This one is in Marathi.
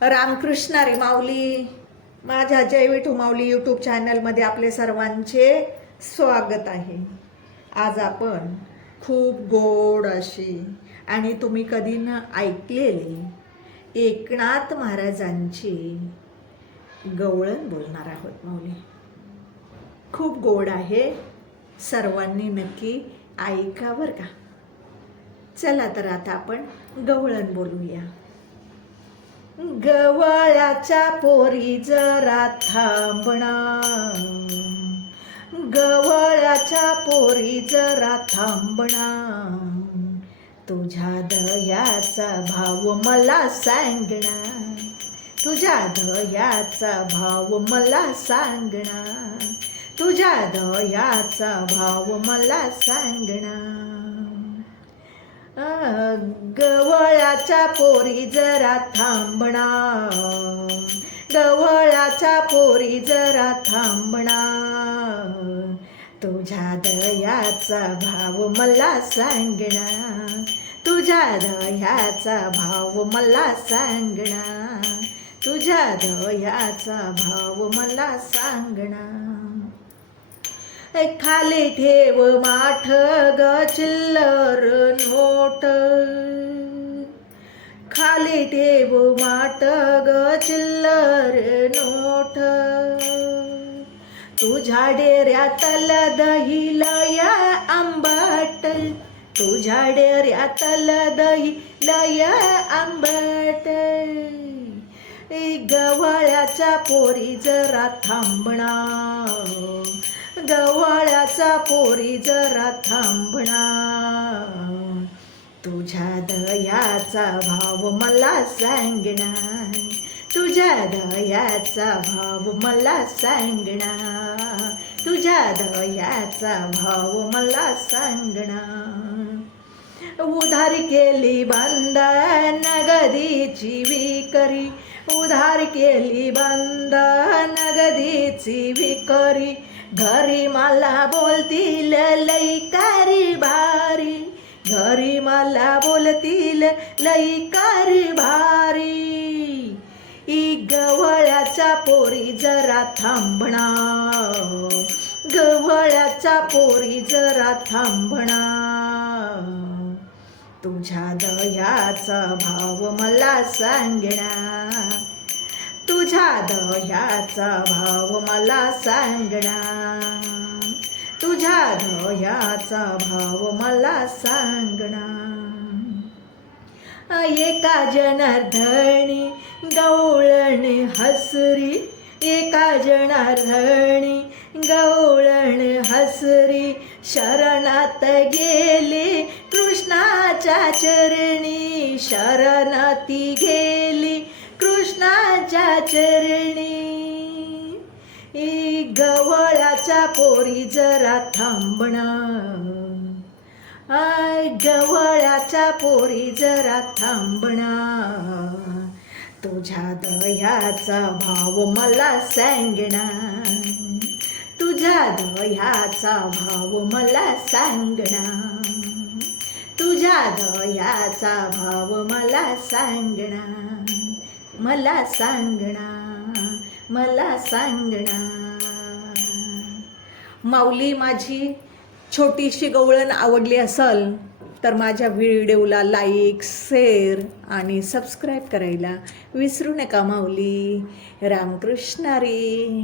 रामकृष्ण रे माऊली. माझ्या जय विठू माऊली यूट्यूब चॅनलमध्ये आपले सर्वांचे स्वागत आहे. आज आपण खूप गोड अशी आणि तुम्ही कधी न ऐकलेली एकनाथ महाराजांची गवळण बोलणार आहोत माऊली. खूप गोड आहे. सर्वांनी नक्की ऐका बरं का. चला तर आता आपण गवळण बोलूया. गवळाच्या पोरी जरा थांबणा. गवळाच्या पोरी जरा थांबणा. तुझ्या दयाचा भाव मला सांगणा. तुझ्या दयाचा भाव मला सांगणा. तुझ्या दयाचा भाव मला सांगणा. गवळाच्या पोरी जरा थांबणा. गवळाच्या पोरी जरा थांबणा. तुझ्या दयाचा भाव मला सांगणा. तुझ्या दयाचा भाव मला सांगणा. तुझ्या दयाचा भाव मला सांगणा. खाली ठेव माठ ग चिल्लर नोट. खाली ठेव माठ ग चिल्लर नोट. तुझ्या डेऱ्यातल दही लय आंबट. तुझ्या डेऱ्यातल दही लय आंबट. गवळ्याच्या पोरी जरा थांबणार. गवळ्याचा पोरी जरा थांबणा. तुझ्या दयाचा भाव मला सांगणा तुझ्या दयाचा भाव मला सांगणा तुझ्या दयाचा भाव मला सांगणा उधार केली बांदा नगदीची विकरी. उधार केली बांदा नगदीची विकरी. घरी मला बोलतील लईकारी भारी घरी मला बोलतील लईकारी भारी ई गवळ्याच्या पोरी जरा थांबणा. गवळ्याच्या पोरी जरा थांबणा. तुझ्या दयाचा भाव मला सांगणा. तुझ्या दह्याचा भाव मला सांगणा. तुझ्या दह्याचा भाव मला सांगणा. एका जनार्दनी गवळण हसरी. एका जनार्दनी गवळण हसरी. शरणात गेली कृष्णाच्या चरणी. शरणाती गेली कृष्णाच्या चरणी. ई गवळाच्या पोरी जरा थांबणा. आय गवळाच्या पोरी जरा थांबणा. तुझ्या दह्याचा भाव मला सांगणा. तुझ्या दयाचा भाव मला सांगणा. तुझ्या दयाचा भाव मला सांगणा. मला सांगणा मला सांगणा. माऊली माझी छोटीशी गवळण आवडली असेल तर माझ्या व्हिडिओला लाईक शेअर आणि सबस्क्राईब करायला विसरू नका माऊली. रामकृष्णारी